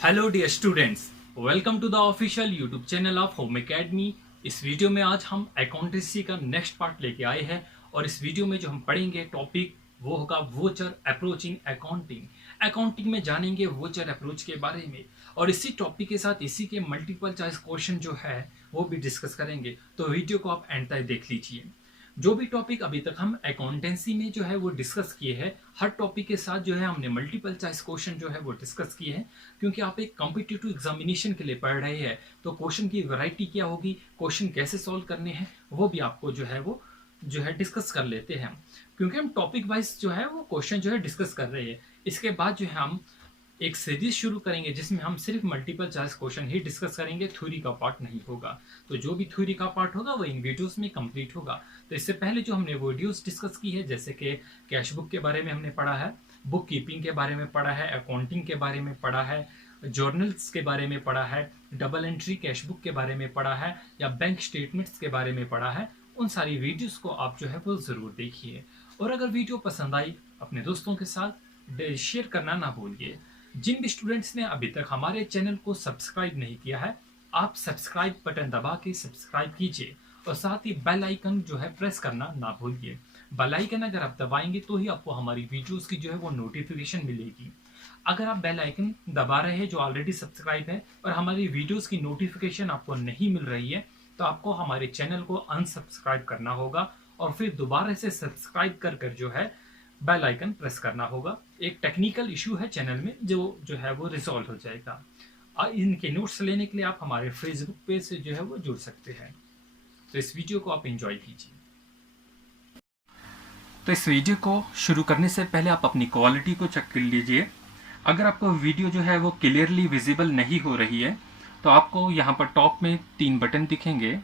Hello dear students, welcome to the official YouTube channel of Home Academy. इस video में आज हम accountancy का नेक्स्ट पार्ट लेके आए हैं और इस वीडियो में जो हम पढ़ेंगे टॉपिक वो होगा voucher approach in accounting. Accounting में जानेंगे वोचर अप्रोच के बारे में और इसी टॉपिक के साथ इसी के मल्टीपल चॉइस क्वेश्चन जो है वो भी डिस्कस करेंगे। तो वीडियो को आप एंड तक देख लीजिए। जो भी टॉपिक अभी तक हम अकाउंटेंसी में जो है वो डिस्कस किए हैं, हर टॉपिक के साथ जो है हमने मल्टीपल चॉइस क्वेश्चन जो है वो डिस्कस किए हैं, क्योंकि आप एक कॉम्पिटिटिव एग्जामिनेशन के लिए पढ़ रहे हैं तो क्वेश्चन की वैरायटी क्या होगी, क्वेश्चन कैसे सॉल्व करने हैं, वो भी आपको जो है डिस्कस कर लेते हैं। क्योंकि हम टॉपिक वाइज जो है वो क्वेश्चन जो है डिस्कस कर रहे हैं। इसके बाद जो है हम एक सीरीज शुरू करेंगे जिसमें हम सिर्फ मल्टीपल चॉइस क्वेश्चन ही डिस्कस करेंगे, थ्योरी का पार्ट नहीं होगा। तो जो भी थ्योरी का पार्ट होगा वो इन वीडियोस में कंप्लीट होगा। तो इससे पहले जो हमने वीडियोस डिस्कस की है, जैसे कि कैश बुक के बारे में हमने पढ़ा है, बुक कीपिंग के बारे में पढ़ा है, अकाउंटिंग के बारे में पढ़ा है, जर्नल्स के बारे में पढ़ा है, डबल एंट्री कैश बुक के बारे में पढ़ा है, या बैंक स्टेटमेंट्स के बारे में पढ़ा है, उन सारी वीडियोस को आप जो है वो ज़रूर देखिए। और अगर वीडियो पसंद आई अपने दोस्तों के साथ शेयर करना ना भूलिए। जिन भी स्टूडेंट्स ने अभी तक हमारे चैनल को सब्सक्राइब नहीं किया है, आप सब्सक्राइब बटन दबा के सब्सक्राइब कीजिए और साथ ही बेल आइकन जो है प्रेस करना ना भूलिए। बेल आइकन अगर आप दबाएंगे तो ही आपको हमारी वीडियोस की जो है वो नोटिफिकेशन मिलेगी। अगर आप बेल आइकन दबा रहे हैं जो ऑलरेडी सब्सक्राइब है और हमारी वीडियोस की नोटिफिकेशन आपको नहीं मिल रही है, तो आपको हमारे चैनल को अनसब्सक्राइब करना होगा और फिर दोबारा से सब्सक्राइब कर कर जो है बेल आइकन प्रेस करना होगा। एक टेक्निकल इशू है चैनल में जो है वो रिजॉल्व हो जाएगा। और इनके नोट्स लेने के लिए आप हमारे फेसबुक पेज से जो है वो जुड़ सकते हैं। तो इस वीडियो को आप एंजॉय कीजिए। तो इस वीडियो को शुरू करने से पहले आप अपनी क्वालिटी को चेक कर लीजिए। अगर आपको वीडियो जो है वो क्लियरली विजिबल नहीं हो रही है तो आपको यहाँ पर टॉप में 3 बटन दिखेंगे।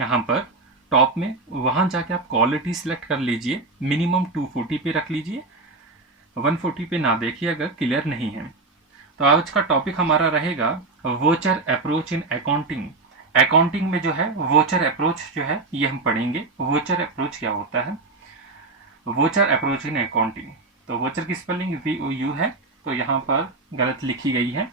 यहाँ पर टॉप में वहाँ जाके आप क्वालिटी सिलेक्ट कर लीजिए, मिनिमम 240 पे रख लीजिए, 140 पे ना देखिए अगर क्लियर नहीं है। तो आज का टॉपिक हमारा रहेगा voucher approach in accounting. Accounting में जो है वोचर अप्रोच जो है ये हम पढ़ेंगे। वोचर अप्रोच क्या होता है, वोचर अप्रोच इन अकाउंटिंग। तो वोचर की स्पेलिंग VOU है, तो यहाँ पर गलत लिखी गई है।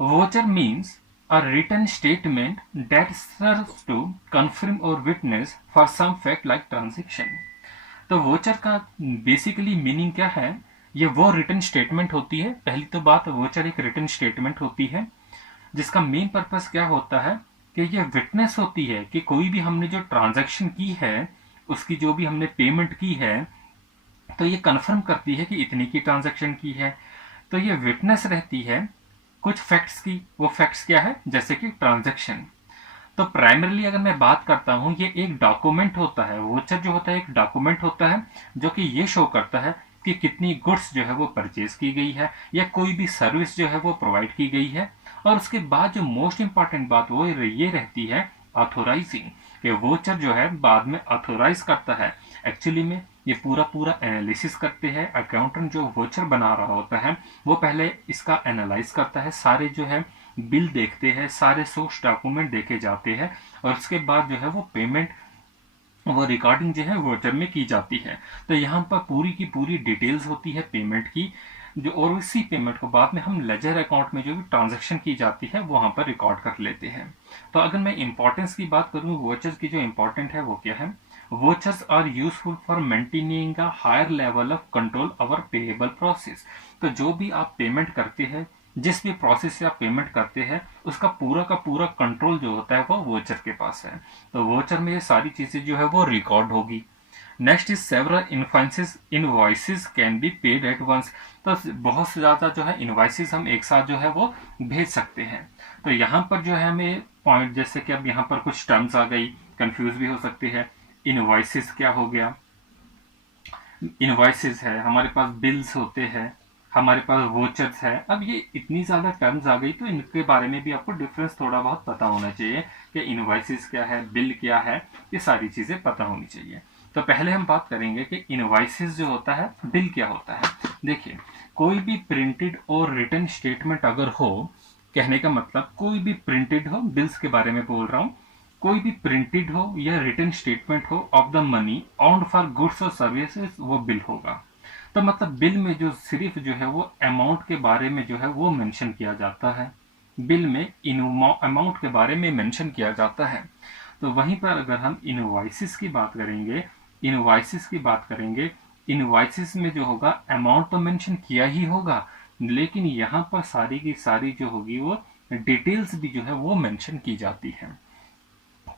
Voucher means a written statement that serves to confirm or witness for some fact like transaction। तो वोचर का बेसिकली मीनिंग क्या है, ये वो रिटन स्टेटमेंट होती है। पहली तो बात, वोचर एक रिटन स्टेटमेंट होती है जिसका मेन पर्पस क्या होता है कि ये विटनेस होती है कि कोई भी हमने जो ट्रांजैक्शन की है, उसकी जो भी हमने पेमेंट की है, तो ये कंफर्म करती है कि इतनी की ट्रांजैक्शन की है। तो ये विटनेस रहती है कुछ फैक्ट्स की। वो फैक्ट्स क्या है, जैसे कि ट्रांजैक्शन। तो प्राइमरली अगर मैं बात करता हूं, ये एक डॉक्यूमेंट होता है। वोचर जो होता है एक डॉक्यूमेंट होता है जो कि ये शो करता है कि कितनी गुड्स जो है वो परचेज की गई है या कोई भी सर्विस जो है वो प्रोवाइड की गई है। और उसके बाद जो मोस्ट इंपॉर्टेंट बात वो ये रहती है ऑथोराइजिंग, कि वोचर जो है बाद में ऑथोराइज करता है। एक्चुअली में ये पूरा एनालिसिस करते हैं। अकाउंटेंट जो वोचर बना रहा होता है वो पहले इसका एनालाइज करता है, सारे जो है बिल देखते हैं, सारे सोर्स डॉक्यूमेंट देखे जाते हैं और उसके बाद जो है वो पेमेंट वो रिकॉर्डिंग जो है वोचर में की जाती है। तो यहाँ पर पूरी की पूरी डिटेल्स होती है पेमेंट की, जो और इसी पेमेंट को बाद में हम लेजर अकाउंट में जो भी ट्रांजैक्शन की जाती है वहां पर रिकॉर्ड कर लेते हैं। तो अगर मैं इंपॉर्टेंस की बात करूं, वोचर्स की जो इंपॉर्टेंट है वो क्या है, vouchers are useful for maintaining a higher level of control over payable process. तो जो भी आप पेमेंट करते हैं, जिस भी प्रोसेस से आप पेमेंट करते हैं, उसका पूरा का पूरा कंट्रोल जो होता है वो वोचर के पास है। तो वोचर में ये सारी चीजें जो है वो रिकॉर्ड होगी। Next is several invoices can be paid at once. तो बहुत से ज्यादा जो है इनवॉइसेस हम एक साथ जो है वो भेज सकते हैं। तो यहाँ पर जो है हमें पॉइंट, जैसे कि अब यहाँ पर कुछ टर्म्स आ गई, कंफ्यूज भी हो सकती है। इनवॉइसेस क्या हो गया, इनवॉइसेस है, हमारे पास बिल्स होते हैं, हमारे पास वोचर्स है। अब ये इतनी ज्यादा टर्म्स आ गई तो इनके बारे में भी आपको डिफरेंस थोड़ा बहुत पता होना चाहिए कि इनवॉइसेस क्या है, बिल क्या है, ये सारी चीजें पता होनी चाहिए। तो पहले हम बात करेंगे कि इनवॉइसेस जो होता है, बिल क्या होता है। देखिए, कोई भी प्रिंटेड और रिटन स्टेटमेंट अगर हो, कहने का मतलब कोई भी प्रिंटेड हो, बिल्स के बारे में बोल रहा हूं, कोई भी प्रिंटेड हो या रिटन स्टेटमेंट हो of the money earned for goods और सर्विसेज, वो बिल होगा। तो मतलब बिल में जो सिर्फ जो है वो अमाउंट के बारे में जो है वो मेंशन किया जाता है, बिल में अमाउंट के बारे में मेंशन किया जाता है। तो वहीं पर अगर हम इनवॉइसेस की बात करेंगे, इनवॉइसेस में जो होगा अमाउंट तो मेंशन किया ही होगा, लेकिन यहाँ पर सारी की सारी जो होगी वो डिटेल्स भी जो है वो मेंशन की जाती है।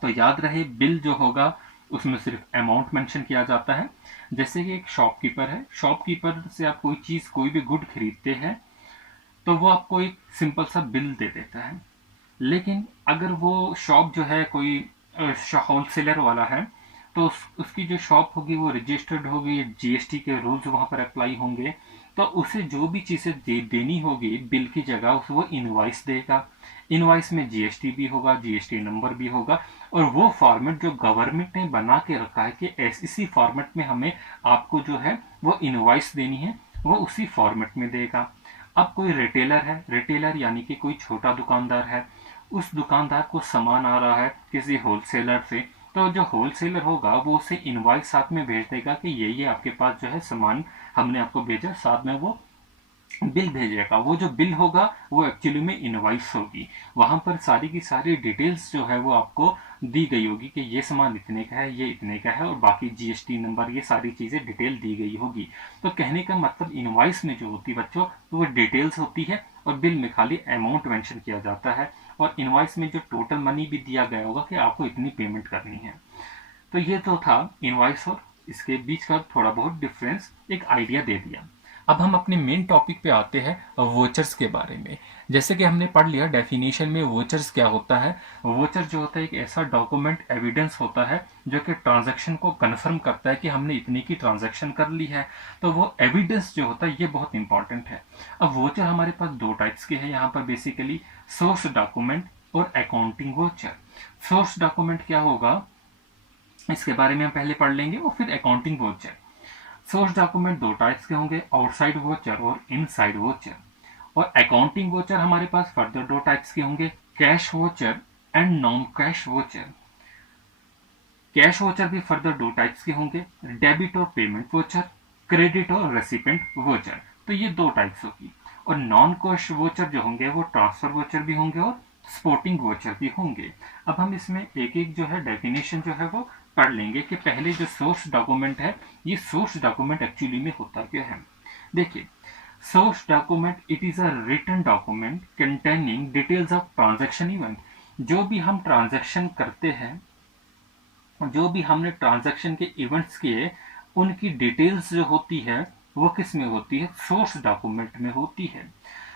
तो याद रहे, बिल जो होगा उसमें सिर्फ अमाउंट मेंशन किया जाता है। जैसे कि एक शॉपकीपर है, शॉपकीपर से आप कोई चीज, कोई भी गुड खरीदते हैं तो वो आपको एक सिंपल सा बिल दे देता है। लेकिन अगर वो शॉप जो है कोई होलसेलर वाला है, तो उसकी जो शॉप होगी वो रजिस्टर्ड होगी, जीएसटी के रूल्स वहां पर अप्लाई होंगे, तो उसे जो भी चीजें देनी होगी बिल की जगह उसे वो इनवॉइस देगा। इनवॉइस में जीएसटी भी होगा, जीएसटी नंबर भी होगा, और वो फॉर्मेट जो गवर्नमेंट ने बना के रखा है कि इसी फॉर्मेट में हमें आपको जो है वो इनवॉइस देनी है, वो उसी फॉर्मेट में देगा। अब कोई रिटेलर है, रिटेलर यानी कि कोई छोटा दुकानदार है, उस दुकानदार को सामान आ रहा है किसी होलसेलर से, तो जो होलसेलर होगा वो उसे इनवॉइस साथ में भेज देगा कि ये आपके पास जो है सामान हमने आपको भेजा, साथ में वो बिल भेजेगा। वो जो बिल होगा वो एक्चुअली में इनवॉइस होगी, वहां पर सारी की सारी डिटेल्स जो है वो आपको दी गई होगी कि ये सामान इतने का है, ये इतने का है, और बाकी जीएसटी नंबर, ये सारी चीजें डिटेल दी गई होगी। तो कहने का मतलब इनवॉइस में जो होती बच्चों तो वो डिटेल्स होती है, और बिल में खाली अमाउंट मेंशन किया जाता है, और इनवॉइस में जो टोटल मनी भी दिया गया होगा कि आपको इतनी पेमेंट करनी है। तो ये तो था इनवॉइस और इसके बीच का थोड़ा बहुत डिफरेंस, एक आइडिया दे दिया। अब हम अपने मेन टॉपिक पे आते हैं, वोचर्स के बारे में। जैसे कि हमने पढ़ लिया डेफिनेशन में वोचर्स क्या होता है। वोचर जो होता है एक ऐसा डॉक्यूमेंट एविडेंस होता है जो कि ट्रांजैक्शन को कन्फर्म करता है कि हमने इतने की ट्रांजैक्शन कर ली है। तो वो एविडेंस जो होता है ये बहुत इंपॉर्टेंट है। अब वोचर हमारे पास दो टाइप्स के हैं यहाँ पर बेसिकली, सोर्स डॉक्यूमेंट और अकाउंटिंग वोचर। सोर्स डॉक्यूमेंट क्या होगा इसके बारे में हम पहले पढ़ लेंगे, और फिर अकाउंटिंग वोचर। सोर्स डॉक्यूमेंट दो टाइप्स के होंगे, आउटसाइड वोचर और इनसाइड वोचर। और अकाउंटिंग वोचर हमारे पास फर्दर दो टाइप्स के होंगे, cash voucher and non cash voucher. Cash voucher भी फर्दर दो टाइप्स के होंगे, डेबिट और पेमेंट वोचर, क्रेडिट और रेसिपेंट वोचर। तो ये दो टाइप्स होगी। और नॉन कैश वोचर जो होंगे वो ट्रांसफर वोचर भी होंगे और स्पोर्टिंग वोचर भी होंगे। अब हम इसमें एक एक जो है डेफिनेशन जो है वो पढ़ लेंगे कि पहले जो सोर्स डॉक्यूमेंट है, ये सोर्स डॉक्यूमेंट एक्चुअली में होता क्या है। देखिए, source document it is a written document containing details of transaction event. जो भी हम ट्रांजैक्शन करते हैं, जो भी हमने ट्रांजैक्शन के इवेंट्स किए, उनकी डिटेल्स जो होती है वो किस में होती है, सोर्स डॉक्यूमेंट में होती है।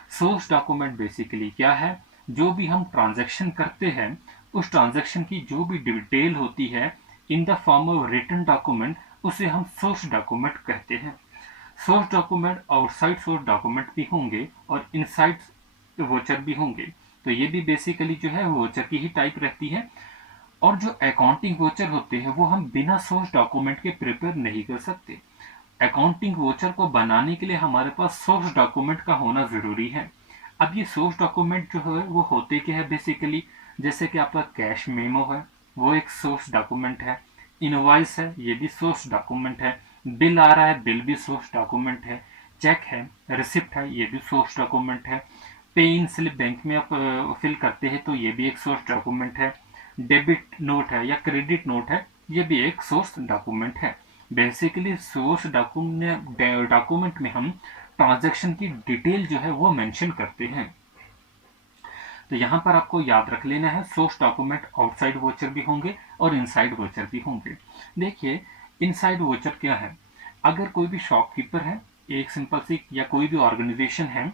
सोर्स डॉक्यूमेंट बेसिकली क्या है, जो भी हम ट्रांजैक्शन करते हैं उस ट्रांजैक्शन की जो भी डिटेल होती है in the form of written document, उसे हम सोर्स डॉक्यूमेंट कहते हैं। Source document outside source document भी होंगे और इनसाइड वोचर भी होंगे। तो ये भी बेसिकली जो है वोचर की ही टाइप रहती है। और जो अकाउंटिंग वोचर होते हैं वो हम बिना सोर्स डॉक्यूमेंट के प्रिपेयर नहीं कर सकते। अकाउंटिंग वोचर को बनाने के लिए हमारे पास सोर्स डॉक्यूमेंट का होना जरूरी है। अब ये सोर्स डॉक्यूमेंट जो है वो होते क्या है बेसिकली, जैसे कि आपका कैश मेमो है वो एक सोर्स डॉक्यूमेंट है, इनवॉइस है ये भी सोर्स डॉक्यूमेंट है, बिल आ रहा है बिल भी सोर्स डॉक्यूमेंट है, चेक है, रिसिप्ट है ये भी सोर्स डॉक्यूमेंट है, पे इन स्लिप बैंक में आप फिल करते हैं तो ये भी एक सोर्स डॉक्यूमेंट है, डेबिट नोट है या क्रेडिट नोट है ये भी एक सोर्स डॉक्यूमेंट है। बेसिकली सोर्स डॉक्यूमेंट में हम ट्रांजैक्शन की डिटेल जो है वो मेंशन करते हैं। तो यहां पर आपको याद रख लेना है, सोर्स डॉक्यूमेंट आउटसाइड वोचर भी होंगे और इनसाइड वोचर भी होंगे। देखिए, इनसाइड वोचर क्या है, अगर कोई भी शॉपकीपर है, एक सिंपल सी, या कोई भी ऑर्गेनाइजेशन है,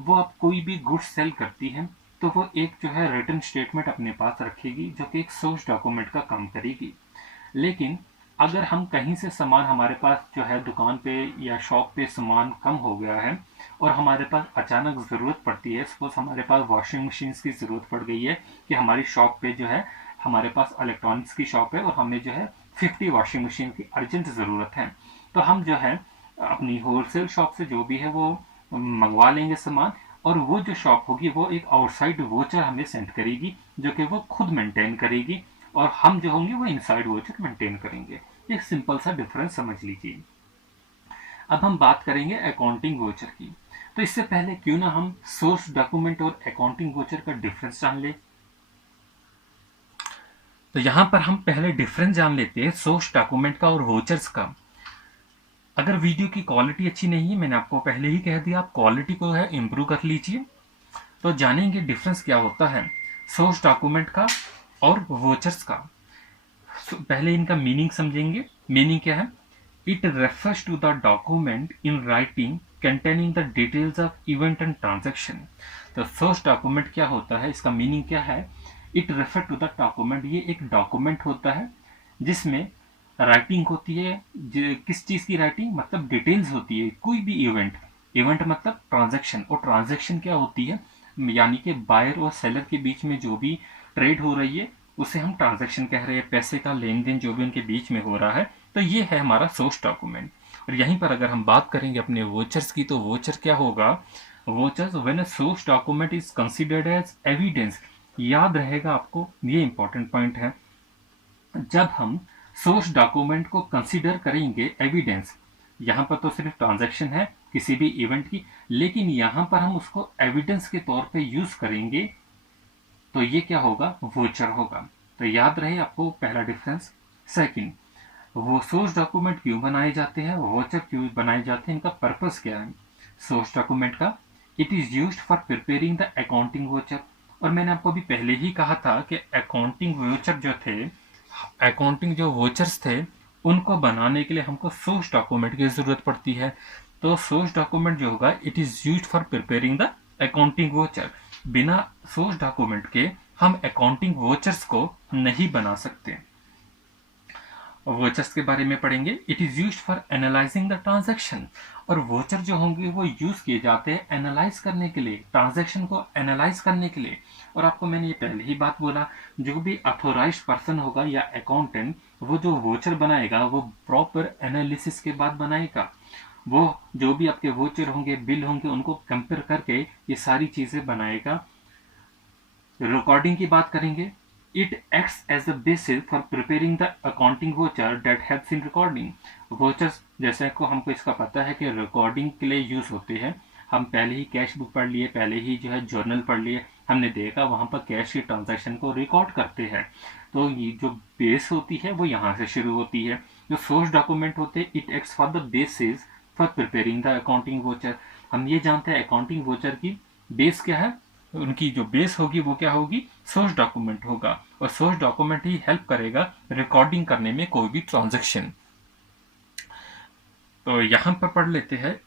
वो आप कोई भी गुड्स सेल करती है तो वो एक जो है रिटन स्टेटमेंट अपने पास रखेगी जो कि एक सोर्स डॉक्यूमेंट का काम करेगी। लेकिन अगर हम कहीं से सामान, हमारे पास जो है दुकान पे या शॉप पे सामान कम हो गया है और हमारे पास अचानक ज़रूरत पड़ती है, सपोज हमारे पास वॉशिंग मशीन की ज़रूरत पड़ गई है कि हमारी शॉप पे जो है, हमारे पास इलेक्ट्रॉनिक्स की शॉप है और हमें जो है 50 वॉशिंग मशीन की अर्जेंट ज़रूरत है, तो हम जो है अपनी होलसेल शॉप से जो भी है वो मंगवा लेंगे सामान, और वो जो शॉप होगी वो एक आउटसाइड वोचर हमें सेंड करेगी जो कि वो खुद मेंटेन करेगी, और हम जो होंगे वो इनसाइड वोचर मेंटेन करेंगे। एक सिंपल सा डिफरेंस समझ लीजिए। अब हम बात करेंगे अकाउंटिंग वोचर की। तो इससे पहले क्यों ना हम सोर्स डॉक्यूमेंट और अकाउंटिंग वोचर का डिफरेंस जान ले। तो यहां पर हम पहले डिफरेंस जान लेते हैं सोर्स डॉक्यूमेंट का और वोचर्स का। अगर वीडियो की क्वालिटी अच्छी नहीं है, मैंने आपको पहले ही कह दिया, आप क्वालिटी को है इम्प्रूव कर लीजिए। तो जानेंगे डिफरेंस क्या होता है सोर्स डॉक्यूमेंट का और वोचर्स का। पहले इनका मीनिंग समझेंगे। मीनिंग क्या है? It refers to the document in writing containing the details of event and transaction. तो सोर्स डॉक्यूमेंट क्या होता है, इसका मीनिंग क्या है? It refer to the document, ये एक डॉक्यूमेंट होता है जिसमें राइटिंग होती है। किस चीज की राइटिंग? मतलब डिटेल्स होती है कोई भी इवेंट। इवेंट मतलब ट्रांजैक्शन, और ट्रांजैक्शन क्या होती है? यानी कि बायर और सेलर के बीच में जो भी ट्रेड हो रही है उसे हम ट्रांजैक्शन कह रहे हैं, पैसे का लेन देन जो भी उनके बीच में हो रहा है। तो ये है हमारा सोर्स डॉक्यूमेंट। और यहीं पर अगर हम बात करेंगे अपने वोचर्स की, तो वोचर क्या होगा? Vouchers when a source document is considered as evidence. याद रहेगा आपको, ये इंपॉर्टेंट पॉइंट है। जब हम सोर्स डॉक्यूमेंट को कंसीडर करेंगे एविडेंस, यहां पर तो सिर्फ ट्रांजैक्शन है किसी भी इवेंट की, लेकिन यहां पर हम उसको एविडेंस के तौर पे यूज करेंगे, तो ये क्या होगा? वोचर होगा। तो याद रहे आपको पहला डिफरेंस। सेकंड, वो सोर्स डॉक्यूमेंट क्यों बनाए जाते हैं, वोचर क्यों बनाए जाते हैं, इनका पर्पस क्या है? सोर्स डॉक्यूमेंट का, it is used for preparing the accounting voucher. और मैंने आपको अभी पहले ही कहा था कि अकाउंटिंग वोचर जो थे, अकाउंटिंग जो वोचर्स थे, उनको बनाने के लिए हमको सोर्स डॉक्यूमेंट की जरूरत पड़ती है। तो सोर्स डॉक्यूमेंट जो होगा, it is used for preparing the accounting voucher. बिना सोर्स डॉक्यूमेंट के हम अकाउंटिंग वोचर्स को नहीं बना सकते। वोचर्स के बारे में पढ़ेंगे। It is used for analysing the transaction. और वोचर जो होंगे वो यूज किए जाते हैं एनालाइज करने के लिए, ट्रांजैक्शन को एनालाइज करने के लिए। और आपको मैंने ये पहले ही बात बोला, जो भी अथोराइज्ड पर्सन होगा या अकाउंटेंट, वो जो वोचर बनाएगा वो प्रॉपर एनालिसिस के बाद बनाएगा। वो जो भी आपके वोचर होंगे, बिल होंगे, उनको कंपेयर करके ये सारी चीजें बनाएगा। रिकॉर्डिंग की बात करेंगे। It acts as a basis for preparing the accounting voucher that helps in recording. Vouchers जैसे को हमको इसका पता है कि रिकॉर्डिंग के लिए यूज होते हैं। हम पहले ही कैश बुक पढ़ लिए, पहले ही जो है जर्नल पढ़ लिए, हमने देखा वहां पर कैश की ट्रांजैक्शन को रिकॉर्ड करते हैं। तो ये जो बेस होती है वो यहाँ से शुरू होती है। जो सोर्स डॉक्यूमेंट होते हैं, it acts for the basis for preparing the accounting voucher. हम ये जानते हैं अकाउंटिंग वोचर की बेस क्या है, उनकी जो बेस होगी वो क्या होगी? सोर्स डॉक्यूमेंट होगा। और सोर्स डॉक्यूमेंट ही हेल्प करेगा रिकॉर्डिंग करने में कोई भी ट्रांजैक्शन। तो यहां पर पढ़ लेते हैं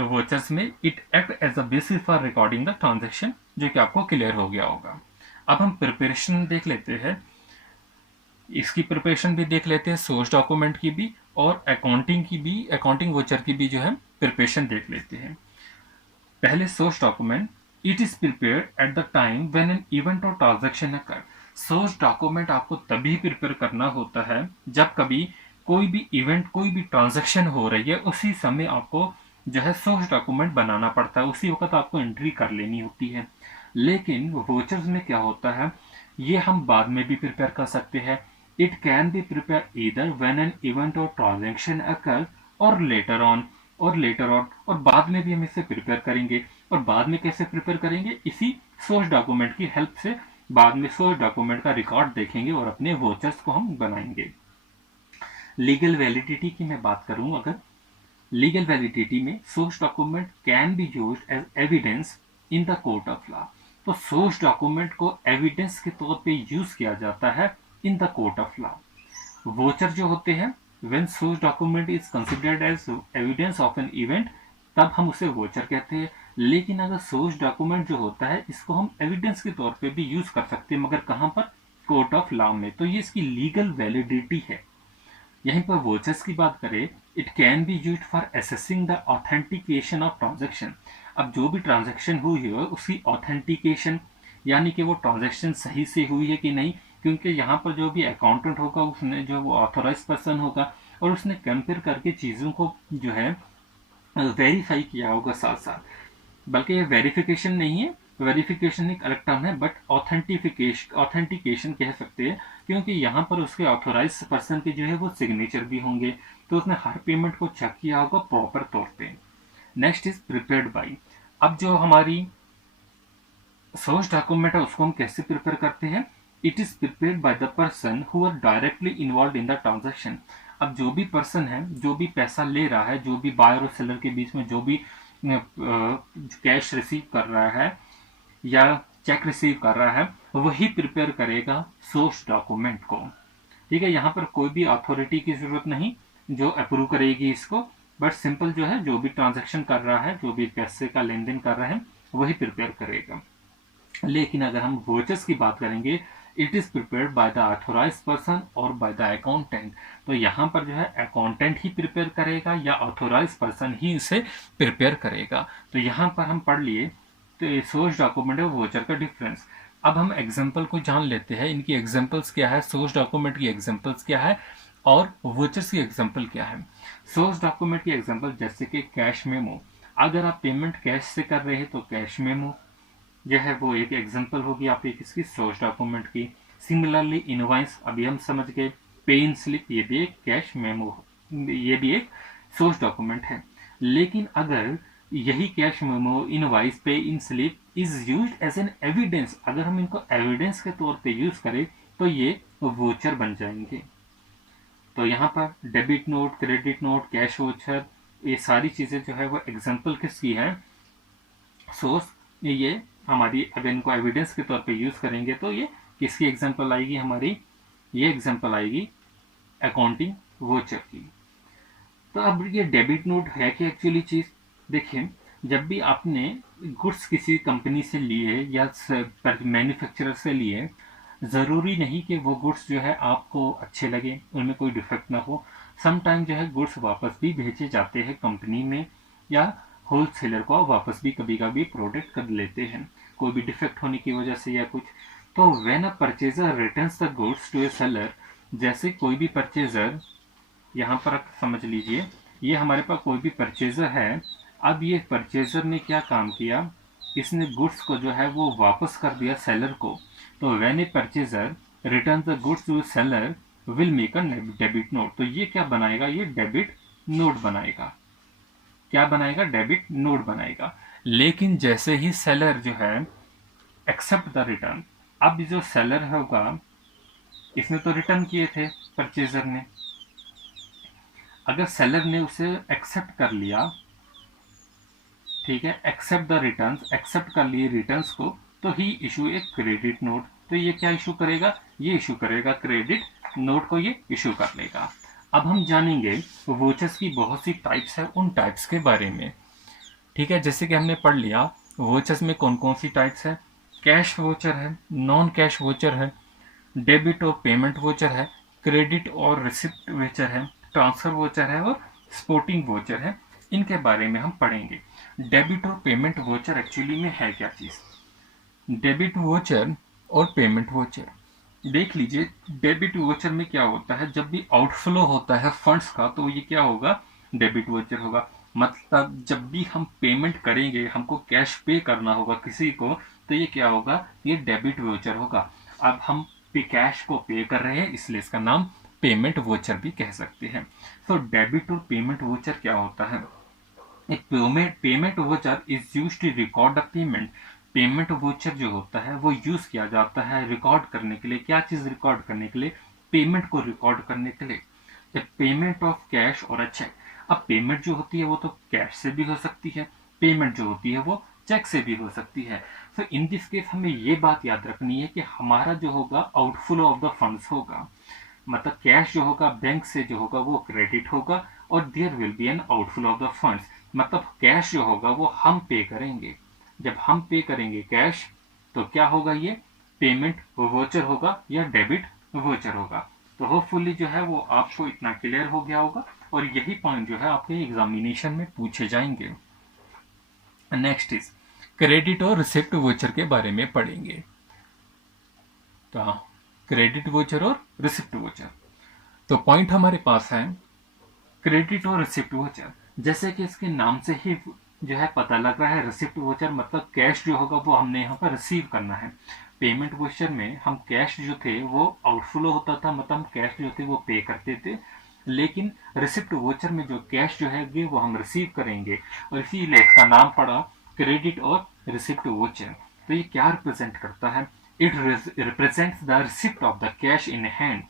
वोचर्स में, it act as a basis for recording the transaction, जो कि आपको क्लियर हो गया होगा। अब हम प्रिपरेशन देख लेते हैं। इसकी प्रिपरेशन भी देख लेते हैं, सोर्स डॉक्यूमेंट की भी और अकाउंटिंग की भी, अकाउंटिंग वोचर की भी जो है प्रिपरेशन देख लेते हैं। पहले source document, it is prepared at the time when an event और ट्रांजैक्शन अकर। सोर्स डॉक्यूमेंट आपको तभी प्रिपेयर करना होता है जब कभी कोई भी इवेंट, कोई भी ट्रांजैक्शन हो रही है, उसी समय आपको जो है सोर्स डॉक्यूमेंट बनाना पड़ता है, उसी वक्त आपको एंट्री कर लेनी होती है। लेकिन वोचर्स में क्या होता है, ये हम बाद में भी प्रिपेयर कर सकते हैं। It can be prepare either when an event और ट्रांजैक्शन अकर और लेटर ऑन, और बाद में भी हम इसे प्रिपेयर करेंगे। और बाद में कैसे प्रिपेयर करेंगे? इसी सोर्स डॉक्यूमेंट की हेल्प से बाद में सोर्स डॉक्यूमेंट का रिकॉर्ड देखेंगे और अपने वोचर्स को हम बनाएंगे। लीगल वैलिडिटी की मैं बात करूं, अगर लीगल वैलिडिटी में source document can be used as evidence in the court of law. तो सोर्स डॉक्यूमेंट को एविडेंस के तौर पे यूज किया जाता है in the court of law. Voucher जो होते हैं, when source document is considered as evidence of an event, तब हम उसे वोचर कहते हैं। लेकिन अगर सोर्स डॉक्यूमेंट जो होता है, इसको हम एविडेंस के तौर पे भी यूज कर सकते हैं, मगर कहां पर? कोर्ट ऑफ लॉ में। तो ये इसकी लीगल वैलिडिटी है। यहीं पर वोचर्स की बात करें, it can be used for assessing the authentication of transaction. अब जो भी ट्रांजैक्शन हुई है उसकी ऑथेंटिकेशन, यानी कि वो ट्रांजैक्शन सही से हुई है कि नहीं, क्योंकि यहाँ पर जो भी अकाउंटेंट होगा, उसने जो वो ऑथोराइज पर्सन होगा और उसने कंपेयर करके चीज़ों को जो है वेरीफाई किया होगा साथ साथ। बल्कि ये वेरिफिकेशन नहीं है, वेरिफिकेशन एक अलग टर्म है, बट ऑथेंटिकेशन कह सकते हैं, क्योंकि यहाँ पर उसके ऑथोराइज पर्सन के जो है वो सिग्नेचर भी होंगे, तो उसने हर पेमेंट को चेक किया होगा प्रॉपर तौर पे। Next is prepared by. अब जो हमारी सोर्स डॉक्यूमेंट है उसको हम कैसे प्रिपेयर करते हैं? It is prepared by the person who are directly involve in the transaction. अब जो भी पर्सन है, जो भी पैसा ले रहा है, जो भी बायर और सेलर के बीच में जो भी कैश रिसीव कर रहा है या चेक रिसीव कर रहा है, वही प्रिपेयर करेगा सोर्स डॉक्यूमेंट को। ठीक है, यहाँ पर कोई भी अथॉरिटी की जरूरत नहीं जो अप्रूव करेगी इसको, बट सिंपल जो है जो भी ट्रांजैक्शन कर रहा है, जो भी पैसे का लेन देन कर रहा है, वही प्रिपेयर करेगा। लेकिन अगर हम वोचर्स की बात करेंगे, it is prepared by the authorise person और बाय द अकाउंटेंट। तो यहाँ पर जो है अकाउंटेंट ही प्रिपेयर करेगा या ऑथोराइज पर्सन ही इसे प्रिपेयर करेगा। तो यहाँ पर हम पढ़ लिए तो सोर्स डॉक्यूमेंट और वोचर का डिफरेंस। अब हम एग्जाम्पल को जान लेते हैं, इनकी एग्जाम्पल्स क्या है, सोर्स डॉक्यूमेंट की एग्जाम्पल्स क्या है और वोचर्स की एग्जाम्पल क्या है। सोर्स डॉक्यूमेंट की एग्जाम्पल जैसे कि कैश मेमो। अगर आप पेमेंट कैश से कर रहे हैं तो कैश मेमो जो है वो एक एग्जाम्पल होगी आपकी किसकी, सोर्स डॉक्यूमेंट की। सिमिलरली इनवॉइस, अभी हम समझ गए। पे इन स्लिप, ये भी एक कैश मेमो, ये भी एक सोर्स डॉक्यूमेंट है। लेकिन अगर यही cash memo, invoice, pay in slip is used as an evidence, अगर हम इनको एविडेंस के तौर पे यूज करें तो ये वोचर बन जाएंगे। तो यहाँ पर debit note, credit note, cash voucher, ये सारी चीजें जो है वो एग्जाम्पल किसकी है, सोर्स। ये हमारी अगर इनको एविडेंस के तौर पे यूज करेंगे तो ये किसकी एग्जाम्पल आएगी हमारी, ये एग्जाम्पल आएगी अकाउंटिंग वोचर की। तो अब ये डेबिट नोट है कि एक्चुअली चीज, देखिए जब भी आपने गुड्स किसी कंपनी से लिए या मैन्युफैक्चरर से लिए, जरूरी नहीं कि वो गुड्स जो है आपको अच्छे लगे, उनमें कोई डिफेक्ट ना हो। समटाइम जो है गुड्स वापस भी भेजे जाते हैं कंपनी में, या होलसेलर को वापस भी कभी कभी प्रोडक्ट कर लेते हैं कोई भी डिफेक्ट होने की वजह से या कुछ। तो when a purchaser returns the goods to a seller, जैसे कोई भी परचेजर, यहाँ पर आप समझ लीजिए ये हमारे पास कोई भी परचेजर है। अब ये परचेजर ने क्या काम किया, इसने गुड्स को जो है वो वापस कर दिया सेलर को। तो when a purchaser return the goods to seller will make a debit note. तो ये क्या बनाएगा, ये डेबिट नोट बनाएगा। क्या बनाएगा, डेबिट नोट बनाएगा। लेकिन जैसे ही सेलर जो है एक्सेप्ट द रिटर्न, अब जो सेलर होगा इसने तो रिटर्न किए थे परचेजर ने, अगर सेलर ने उसे एक्सेप्ट कर लिया, ठीक है, एक्सेप्ट द रिटर्न्स, एक्सेप्ट कर लिए रिटर्न्स को, तो ही इशू ए क्रेडिट नोट। तो ये क्या इशू करेगा, ये इशू करेगा क्रेडिट नोट को, ये इशू कर लेगा। अब हम जानेंगे वोचर्स की बहुत सी टाइप्स है, उन टाइप्स के बारे में। ठीक है, जैसे कि हमने पढ़ लिया वोचर्स में कौन कौन सी टाइप्स है। कैश वोचर है, नॉन कैश वोचर है, डेबिट और पेमेंट वोचर है, क्रेडिट और रिसिप्ट वोचर है, ट्रांसफर वोचर है और स्पोर्टिंग वोचर है। इनके बारे में हम पढ़ेंगे। डेबिट और पेमेंट वोचर एक्चुअली में है क्या चीज, डेबिट वोचर और पेमेंट वोचर देख लीजिए। डेबिट वोचर में क्या होता है, जब भी आउटफ्लो होता है फंड्स का तो ये क्या होगा, डेबिट वोचर होगा। मतलब जब भी हम पेमेंट करेंगे, हमको कैश पे करना होगा किसी को, तो ये क्या होगा, ये डेबिट वोचर होगा। अब हम कैश को पे कर रहे हैं इसलिए इसका नाम पेमेंट वोचर भी कह सकते हैं। तो डेबिट और पेमेंट वोचर क्या होता है, एक payment voucher is used to record the payment. Payment voucher जो होता है वो यूज किया जाता है रिकॉर्ड करने के लिए। क्या चीज रिकॉर्ड करने के लिए, पेमेंट को रिकॉर्ड करने के लिए। द पेमेंट ऑफ कैश और अ चेक। अब पेमेंट जो होती है वो तो कैश से भी हो सकती है, पेमेंट जो होती है वो चेक से भी हो सकती है। तो इन दिस केस हमें ये बात याद रखनी है कि हमारा जो होगा आउटफ्लो ऑफ द फंड्स होगा, मतलब कैश जो होगा बैंक से जो होगा वो क्रेडिट होगा और there will be an outflow of the funds. मतलब कैश जो होगा वो हम पे करेंगे, जब हम पे करेंगे कैश तो क्या होगा, ये पेमेंट वोचर होगा या डेबिट वोचर होगा। तो होपफुली जो है वो आपको इतना क्लियर हो गया होगा और यही पॉइंट जो है आपके एग्जामिनेशन में पूछे जाएंगे। नेक्स्ट इज क्रेडिट और रिसिप्ट वोचर के बारे में पढ़ेंगे। तो क्रेडिट वोचर और रिसिप्ट वोचर, तो पॉइंट हमारे पास है क्रेडिट और रिसिप्ट वोचर। जैसे कि इसके नाम से ही जो है पता लग रहा है। रिसिप्ट वोचर मतलब कैश जो होगा वो हमने यहाँ पर रिसीव करना है। पेमेंट वोचर में हम कैश जो थे वो आउटफ्लो होता था, मतलब हम कैश जो थे वो पे करते थे, लेकिन रिसिप्ट वोचर में जो कैश जो है वो हम रिसीव करेंगे, और इसीलिए इसका नाम पड़ा क्रेडिट और रिसिप्ट वोचर। तो ये क्या रिप्रेजेंट करता है? It represents the receipt of the cash in hand.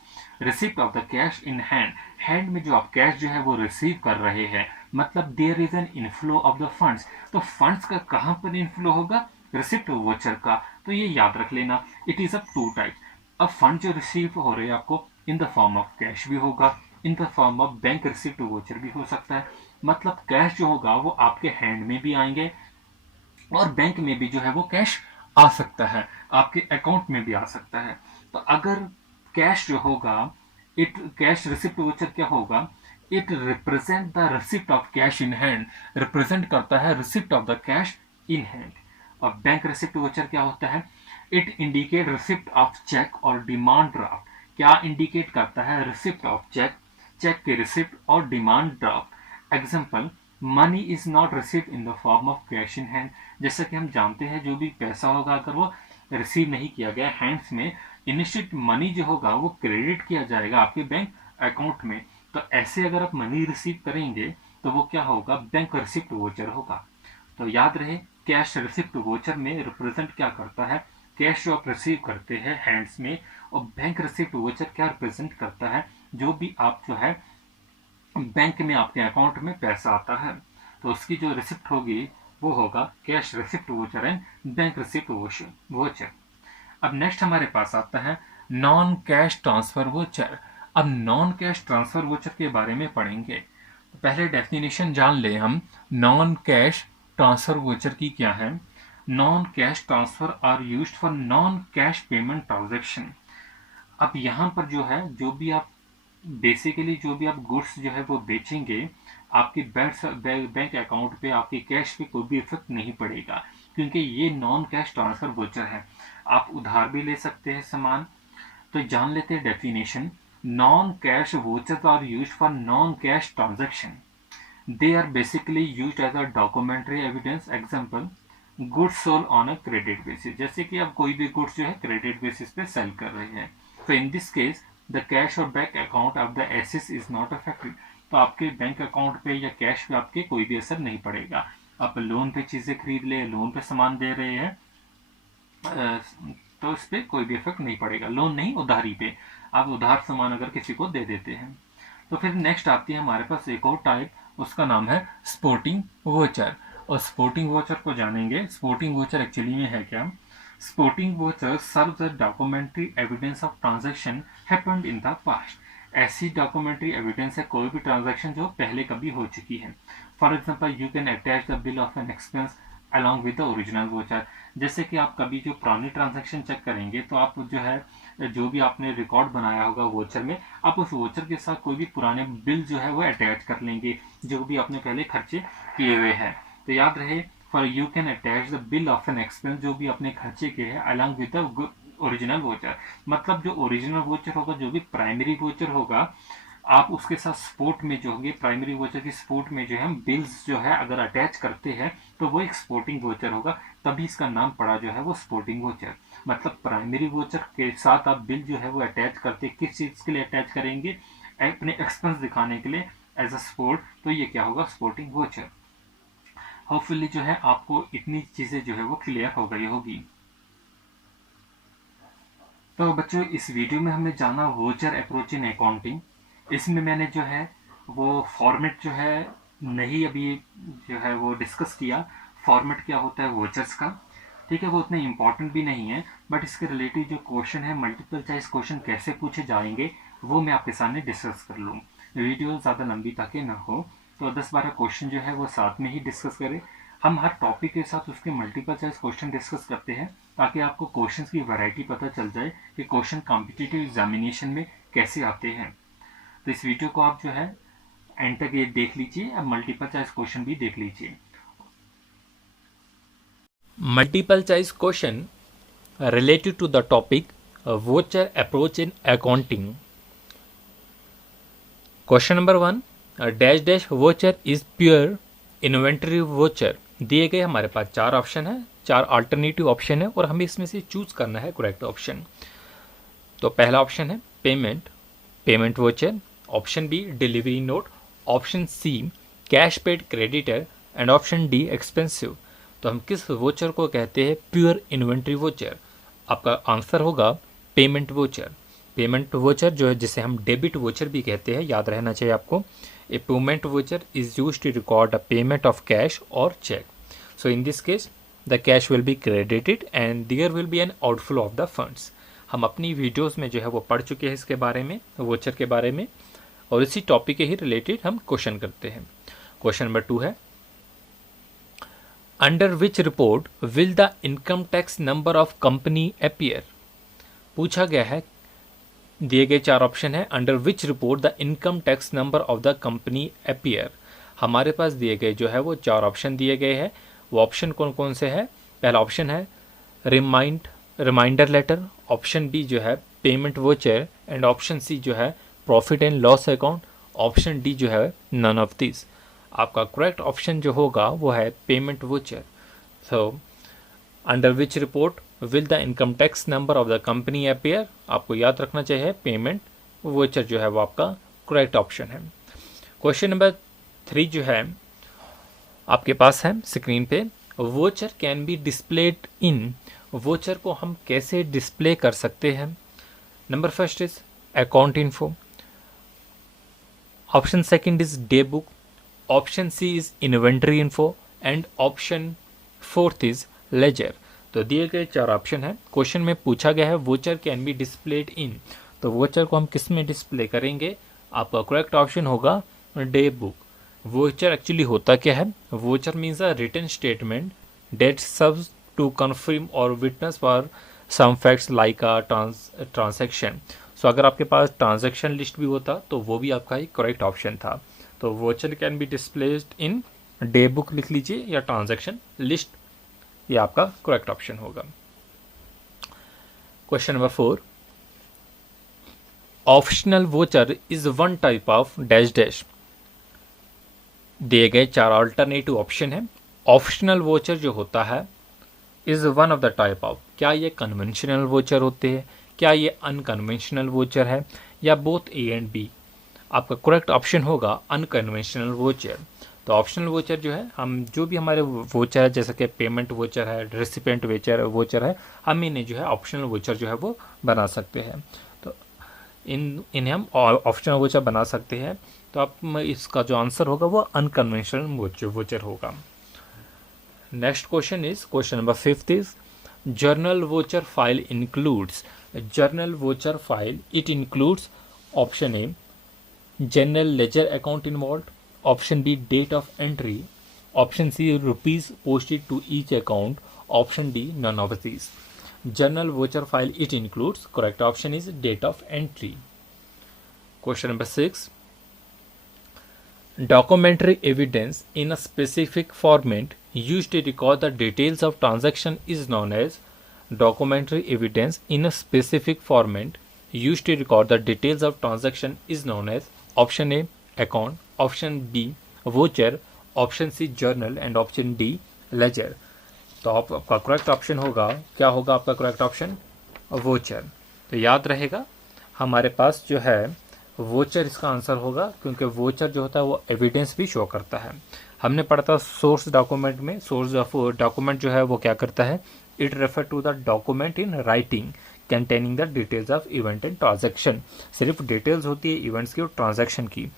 Receipt of the cash in hand, hand में जो आप कैश जो है वो रिसीव कर रहे हैं, मतलब there is an inflow of the funds. तो फंड्स का कहां पर इनफ्लो होगा? रिसिप्ट वोचर का। तो ये याद रख लेना। It is of two types. अब फंड जो रिसीव हो रहे हैं आपको इन द फॉर्म ऑफ कैश भी होगा, इन the form of bank receipt voucher भी हो सकता है। मतलब कैश जो होगा वो आपके हैंड में भी आएंगे और बैंक में भी जो है वो कैश आ सकता है, आपके अकाउंट में भी आ सकता है। तो अगर कैश जो होगा, इट कैश रिसिप्ट वोचर क्या होगा? It represent the receipt of cash in hand, represent करता है receipt of the cash in hand. और बैंक रिसिप्ट वोचर क्या होता है? It indicate receipt of cheque और डिमांड ड्राफ्ट। क्या इंडिकेट करता है? रिसिप्ट ऑफ चेक, चेक के रिसिप्ट और demand draft. Example, money is not receive in the form of cash in hand. जैसा कि हम जानते हैं जो भी पैसा होगा अगर वो रिसीव नहीं किया गया हैंड्स में, इनिशिएट मनी जो होगा वो क्रेडिट किया जाएगा आपके बैंक अकाउंट में। तो ऐसे अगर आप मनी रिसीव करेंगे तो वो क्या होगा? बैंक रिसिप्ट वोचर होगा। तो याद रहे, कैश रिसिप्ट वोचर में रिप्रेजेंट क्या करता है? कैश जो आप रिसीव करते हैं हैंड्स में, और बैंक रिसिप्ट वोचर क्या रिप्रेजेंट करता है? जो भी आप जो है बैंक में आपके अकाउंट में पैसा आता है तो उसकी जो रिसिप्ट होगी वो होगा cash receipt voucher and bank receipt voucher. अब नेक्स्ट हमारे पास आता है नॉन कैश ट्रांसफर वोचर। अब नॉन कैश ट्रांसफर वोचर के बारे में पढ़ेंगे। तो पहले डेफिनेशन जान ले हम नॉन कैश ट्रांसफर वोचर की क्या है। Non cash transfer R used for non cash payment transaction. अब यहाँ पर जो है जो भी आप बेसिकली जो भी आप गुड्स जो है वो बेचेंगे, आपके बैंक अकाउंट पे आपके कैश पे कोई भी इफेक्ट नहीं पड़ेगा, क्योंकि ये नॉन कैश ट्रांसफर वोचर है। आप उधार भी ले सकते हैं सामान। तो जान लेते हैं definition. Non cash voucher are used for non cash transaction. They are basically used as a documentary evidence. Example, goods sold on a credit basis. जैसे कि आप कोई भी गुड्स जो है क्रेडिट बेसिस पे सेल कर रहे हैं, तो in this case the cash और bank account of the assets is not affected. तो आपके बैंक अकाउंट पे या कैश पे आपके कोई भी असर नहीं पड़ेगा। आप लोन पे चीजें खरीद ले, लोन पे सामान दे रहे हैं, तो इस पे कोई भी इफेक्ट नहीं पड़ेगा। लोन नहीं, उधारी पे आप उधार सामान अगर किसी को दे देते हैं। तो फिर नेक्स्ट आती है हमारे पास एक और टाइप, उसका नाम है स्पोर्टिंग वोचर। और स्पोर्टिंग वोचर को जानेंगे। स्पोर्टिंग वोचर एक्चुअली में है क्या? Sporting voucher serves the documentary evidence of transaction happened in the past. ऐसी डॉक्यूमेंट्री एविडेंस है कोई भी ट्रांजैक्शन जो पहले कभी हो चुकी है। For example, you can attach the bill of an expense along with the original voucher. जैसे कि आप कभी जो पुरानी ट्रांजैक्शन चेक करेंगे तो आप जो है जो भी आपने रिकॉर्ड बनाया होगा वोचर में, आप उस वोचर के साथ कोई भी पुराने बिल जो है वो अटैच कर लेंगे जो भी आपने पहले खर्चे किए हुए हैं। तो याद रहे, for you can attach the bill of an expense, जो भी आपने खर्चे किए हैं, along with the original voucher. मतलब जो ओरिजिनल वोचर होगा, जो भी प्राइमरी वोचर होगा, आप उसके साथ स्पोर्ट में जो होंगे, प्राइमरी वोचर की स्पोर्ट में जो है बिल्स जो है अगर अटैच करते हैं तो वो एक स्पोर्टिंग वोचर होगा। तभी इसका नाम पड़ा जो है वो स्पोर्टिंग वोचर। मतलब प्राइमरी वोचर के साथ आप बिल जो है वो अटैच करते, किस चीज के लिए अटैच करेंगे? अपने एक्सपेंस दिखाने के लिए एज अ स्पोर्ट। तो ये क्या होगा? Sporting voucher. होपफुली जो है आपको इतनी चीजें जो है वो क्लियर हो गई होगी। तो बच्चों, इस वीडियो में हमने जाना वोचर अप्रोच इन अकाउंटिंग। इसमें मैंने जो है वो फॉर्मेट जो है नहीं अभी जो है वो डिस्कस किया। फॉर्मेट क्या होता है वोचर्स का, ठीक है, वो उतने इंपॉर्टेंट भी नहीं है, बट इसके रिलेटिव जो क्वेश्चन है, मल्टीपल चॉइस क्वेश्चन कैसे पूछे जाएंगे वो मैं आपके सामने डिस्कस कर लूँ। वीडियो ज़्यादा लंबी ताकि ना हो, तो 10-12 क्वेश्चन जो है वो साथ में ही डिस्कस करें। हम हर टॉपिक के साथ उसके मल्टीपल चॉइस क्वेश्चन डिस्कस करते हैं ताकि आपको क्वेश्चंस की वैरायटी पता चल जाए कि क्वेश्चन कॉम्पिटिटिव एग्जामिनेशन में कैसे आते हैं। तो इस वीडियो को आप जो है एंड तक ये देख लीजिए, अब मल्टीपल चॉइस क्वेश्चन भी देख लीजिए। Multiple choice question related to the topic voucher approach in accounting. Question number 1, a dash dash voucher is pure inventory voucher दिए गए हमारे पास 4 ऑप्शन है, 4 अल्टरनेटिव ऑप्शन है और हमें इसमें से चूज करना है करेक्ट ऑप्शन। तो पहला ऑप्शन है payment voucher, option B delivery note, option C cash paid creditor and option D expensive. तो हम किस वोचर को कहते हैं प्योर इन्वेंट्री वोचर? आपका आंसर होगा पेमेंट वोचर। पेमेंट वोचर जो है जिसे हम डेबिट वोचर भी कहते हैं, याद रहना चाहिए आपको। A payment voucher is used to record a payment of cash और cheque. So in this case the cash will be credited and there will be an outflow of the funds. हम अपनी वीडियोस में जो है वो पढ़ चुके हैं इसके बारे में, वोचर के बारे में, और इसी टॉपिक के ही रिलेटेड हम क्वेश्चन करते हैं। क्वेश्चन नंबर 2 है under which report will the income tax number of company appear. पूछा गया है, दिए गए 4 ऑप्शन है, under which report the income tax number of the company appear. हमारे पास दिए गए जो है वो 4 ऑप्शन दिए गए हैं। वो ऑप्शन कौन कौन से है? पहला ऑप्शन है रिमाइंडर लेटर, ऑप्शन बी जो है payment voucher and option C जो है profit and loss account, option D जो है नन ऑफ दिस। आपका करेक्ट ऑप्शन जो होगा वो है payment voucher. So under which report will the income tax number of the company appear, आपको याद रखना चाहिए पेमेंट वोचर जो है वो आपका करेक्ट ऑप्शन है। क्वेश्चन नंबर 3 जो है आपके पास है स्क्रीन पे, voucher can be displayed in. Voucher को हम कैसे डिस्प्ले कर सकते हैं? Number first is account info, option second is day book, option C is inventory info and option fourth is ledger. तो दिए गए 4 ऑप्शन है। क्वेश्चन में पूछा गया है voucher can be displayed in, तो वोचर को हम किस में डिस्प्ले करेंगे? आपका करेक्ट ऑप्शन होगा डे बुक। वोचर एक्चुअली होता क्या है? Voucher means a written statement that serves to confirm और witness for some facts like a transaction. So अगर आपके पास ट्रांजैक्शन लिस्ट भी होता तो वो भी आपका एक करेक्ट ऑप्शन था। तो voucher can B displaced in day book लिख लीजिए या ट्रांजैक्शन लिस्ट, ये आपका करेक्ट ऑप्शन होगा। Question number 4, optional voucher is one type of dash dash. दिए गए 4 अल्टरनेटिव ऑप्शन है। ऑप्शनल वोचर जो होता है is one of the type of, क्या ये कन्वेंशनल वोचर होते हैं, क्या ये अनकन्वेंशनल वोचर है, या बोथ ए एंड बी? आपका करेक्ट ऑप्शन होगा अनकन्वेंशनल वोचर। तो ऑप्शनल वोचर जो है, हम जो भी हमारे वोचर है जैसे कि पेमेंट वोचर है, रेसिपेंट वोचर है, हम इन्हें जो है ऑप्शनल वोचर जो है वो बना सकते हैं। तो इन्हें हम ऑप्शनल वोचर बना सकते हैं। तो आप इसका जो आंसर होगा वो अनकन्वेंशनल वोचर होगा। Next question is question number 5 is journal voucher file includes. Journal voucher file it includes option A general ledger account involve, option B date of entry, option C rupees posted to each account, option D none of these. Journal voucher file it includes, correct option is date of entry. Question number 6, documentary evidence in a specific format used to record the details of transaction is known as documentary evidence in a specific format used to record the details of transaction is known as option A account, option B voucher, option C journal and option D ledger। तो आपका correct option होगा, क्या होगा आपका correct option? Voucher. तो याद रहेगा हमारे पास जो है वोचर इसका आंसर होगा, क्योंकि वोचर जो होता है वो एविडेंस भी शो करता है। हमने पढ़ा था सोर्स डॉक्यूमेंट में, सोर्स डॉक्यूमेंट जो है वो क्या करता है? It refer to the document in writing containing the details of event and transaction. सिर्फ डिटेल्स होती है इवेंट्स की और ट्रांजैक्शन की।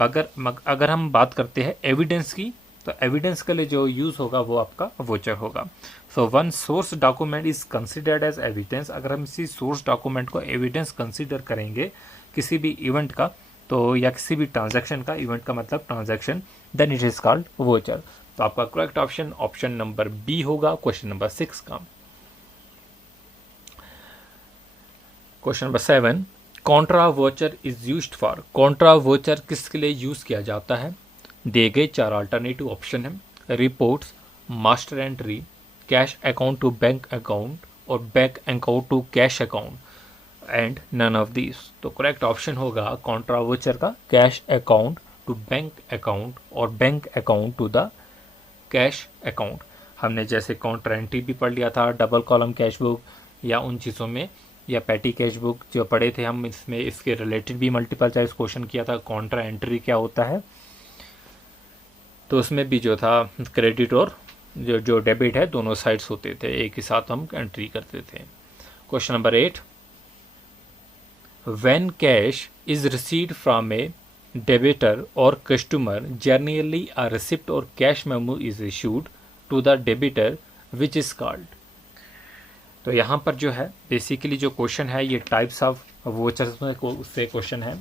अगर हम बात करते हैं एविडेंस की, तो एविडेंस के लिए जो यूज होगा वो आपका वोचर होगा। So one source document is considered as evidence. अगर हम इसी सोर्स डॉक्यूमेंट को एविडेंस कंसिडर करेंगे किसी भी इवेंट का, तो या किसी भी ट्रांजैक्शन का, इवेंट का मतलब transaction, then it is called voucher. तो आपका correct option option number B होगा क्वेश्चन नंबर 6 का। Question number 7, contra voucher is used for. Contra voucher किसके लिए यूज किया जाता है? दिए गए 4 अल्टरनेटिव ऑप्शन है। Reports, master entry, cash account to bank account और bank account to cash account and none of this. तो करेक्ट ऑप्शन होगा कॉन्ट्रा वोचर का cash account to bank account और bank account to the cash account. हमने जैसे counter entry भी पढ़ लिया था, डबल कॉलम कैश बुक या उन चीज़ों में, या पैटी कैश बुक जो पढ़े थे हम, इसमें इसके रिलेटेड भी मल्टीपल चॉइस क्वेश्चन किया था, काउंटर एंट्री क्या होता है। तो उसमें भी जो था क्रेडिट और जो डेबिट है दोनों साइड्स होते थे, एक ही साथ हम एंट्री करते थे। Question number 8, when cash is received from a debtor और कस्टमर जनरली अ रिसिप्ट और cash memo is issued to the debtor which is called. तो यहाँ पर जो है बेसिकली जो क्वेश्चन है ये टाइप्स ऑफ वोचर्स में से क्वेश्चन है।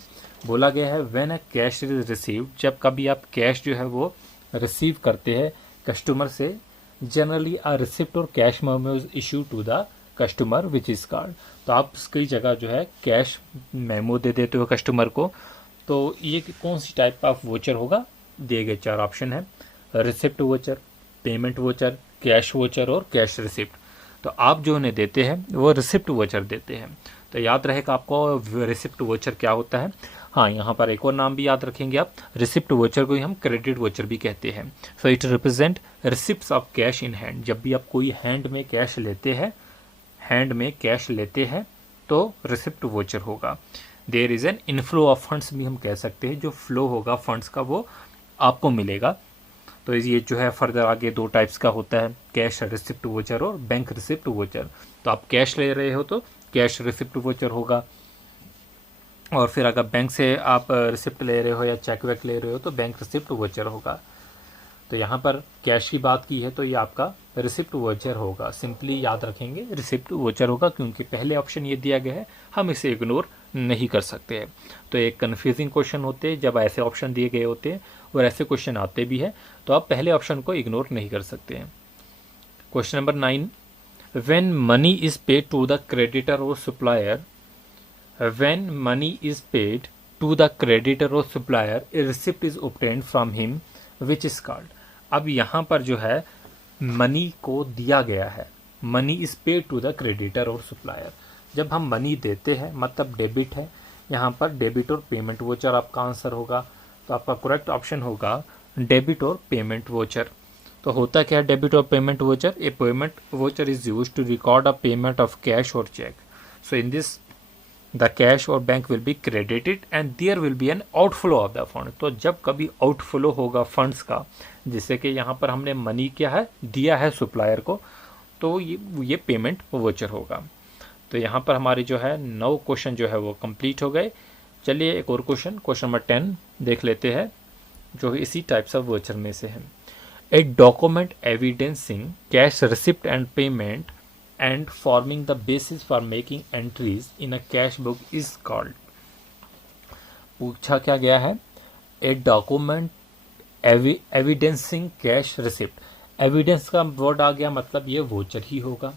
बोला गया है when a cash is received, जब कभी आप कैश जो है वो रिसीव करते हैं कस्टमर से, जनरली अ रिसिप्ट और cash memo is issue to the customer which is called. तो आप कई जगह जो है कैश मेमो दे देते हो कस्टमर को। तो ये कौन सी टाइप ऑफ वोचर होगा, दिए गए 4 ऑप्शन है, receipt voucher, payment voucher, cash voucher और कैश रिसिप्ट। तो आप जो उन्हें देते हैं वो रिसिप्ट वोचर देते हैं। तो याद रहेगा आपको रिसिप्ट वोचर क्या होता है। हाँ, यहाँ पर एक और नाम भी याद रखेंगे आप, रिसिप्ट वोचर को ही हम क्रेडिट वोचर भी कहते हैं। So it represent receipts of cash in hand. जब भी आप कोई हैंड में कैश लेते हैं तो रिसिप्ट वोचर होगा। There is an inflow of funds भी हम कह सकते हैं, जो फ्लो होगा फंड्स का वो आपको मिलेगा। तो ये जो है फर्दर आगे 2 टाइप्स का होता है, कैश रिसिप्ट वोचर और बैंक रिसिप्ट वोचर। तो आप कैश ले रहे हो तो कैश रिसिप्ट वोचर होगा, और फिर अगर बैंक से आप रिसिप्ट ले रहे हो या चेक वेक ले रहे हो तो बैंक रिसिप्ट वोचर होगा। तो यहाँ पर कैश की बात की है तो ये आपका रिसिप्ट वोचर होगा। सिंपली याद रखेंगे रिसिप्ट वोचर होगा, क्योंकि पहले ऑप्शन ये दिया गया है, हम इसे इग्नोर नहीं कर सकते हैं। तो एक कन्फ्यूजिंग क्वेश्चन होते हैं जब ऐसे ऑप्शन दिए गए होते हैं, और ऐसे क्वेश्चन आते भी हैं, तो आप पहले ऑप्शन को इग्नोर नहीं कर सकते हैं। Question number 9, when money is paid to the creditor और supplier, when money is paid to the creditor और supplier a receipt is obtained from him which is called. अब यहाँ पर जो है मनी को दिया गया है, money is paid to the creditor और सप्लायर। जब हम मनी देते हैं मतलब डेबिट है, यहाँ पर डेबिट और पेमेंट वोचर आपका आंसर होगा। तो आपका करेक्ट ऑप्शन होगा डेबिट और पेमेंट वोचर। तो होता क्या है डेबिट और payment voucher, a payment voucher is used to record a payment of cash और cheque. So in this the cash और bank will be credited and there will be an outflow of the fund. तो जब कभी outflow होगा funds का, जिससे कि यहाँ पर हमने मनी क्या है दिया है सप्लायर को, तो ये पेमेंट वोचर होगा। तो यहाँ पर हमारे जो है 9 क्वेश्चन जो है वो कंप्लीट हो गए। चलिए एक और क्वेश्चन नंबर 10 देख लेते हैं, जो इसी टाइप्स ऑफ वोचर में से है। A document evidencing cash receipt and payment and forming the basis for making entries in a cash book is called। पूछा क्या गया है, a document evidencing cash receipt. Evidence का वर्ड आ गया, मतलब ये वोचर ही होगा।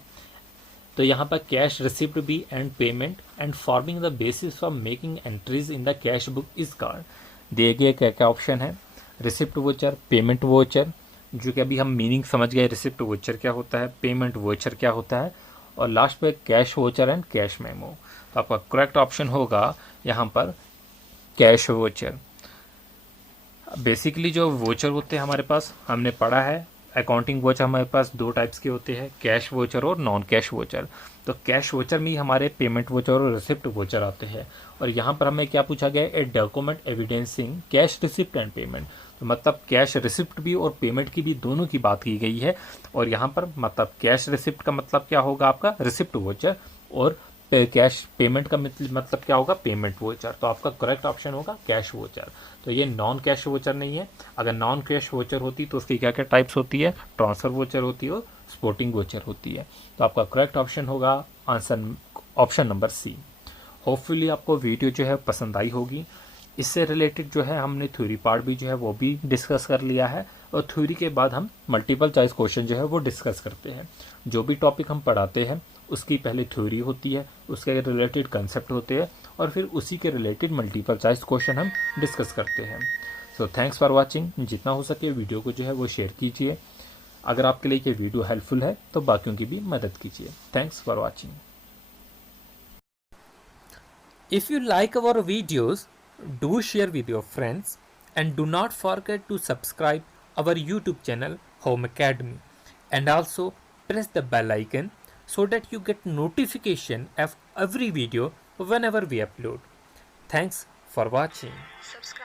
तो यहाँ पर कैश रिसिप्ट भी and payment and forming the basis for making entries in the cash book is called. दिए गए क्या क्या ऑप्शन है, रिसिप्ट वोचर, पेमेंट वोचर, जो कि अभी हम मीनिंग समझ गए, रिसिप्ट वोचर क्या होता है, पेमेंट वोचर क्या होता है, और लास्ट पे cash voucher and cash memo. तो आपका करेक्ट ऑप्शन होगा यहाँ पर कैश वोचर। बेसिकली जो वोचर होते हैं हमारे पास, हमने पढ़ा है अकाउंटिंग वोचर हमारे पास 2 टाइप्स के होते हैं, कैश वोचर और नॉन कैश वोचर। तो कैश वोचर में ही हमारे पेमेंट वोचर और रिसिप्ट वोचर आते हैं। और यहाँ पर हमें क्या पूछा गया है, a document evidencing cash receipt and payment. तो मतलब कैश रिसिप्ट भी और पेमेंट की भी दोनों की बात की गई है। और यहाँ पर मतलब कैश रिसिप्ट का मतलब क्या होगा आपका रिसिप्ट वोचर, और कैश पेमेंट का मतलब क्या होगा पेमेंट वोचर। तो आपका करेक्ट ऑप्शन होगा कैश वोचर। तो ये नॉन कैश वोचर नहीं है। अगर नॉन कैश वोचर होती तो उसकी क्या क्या टाइप्स होती है, ट्रांसफर वोचर होती है और स्पोर्टिंग वोचर होती है। तो आपका करेक्ट ऑप्शन होगा answer option number C. Hopefully आपको वीडियो जो है पसंद आई होगी। इससे रिलेटेड जो है हमने थ्योरी पार्ट भी जो है वो भी डिस्कस कर लिया है, और थ्योरी के बाद हम मल्टीपल चॉइस क्वेश्चन जो है वो डिस्कस करते हैं। जो भी टॉपिक हम पढ़ाते हैं उसकी पहले थ्योरी होती है, उसके रिलेटेड कंसेप्ट होते हैं, और फिर उसी के रिलेटेड मल्टीपल चॉइस क्वेश्चन हम डिस्कस करते हैं। So thanks for watching. जितना हो सके वीडियो को जो है वो शेयर कीजिए। अगर आपके लिए ये वीडियो हेल्पफुल है तो बाकियों की भी मदद कीजिए। Thanks for watching. If you like our videos, do share with your friends and do not forget to subscribe our YouTube channel Home Academy, and also press the bell icon so that you get notification of every video whenever we upload. Thanks for watching. Subscribe.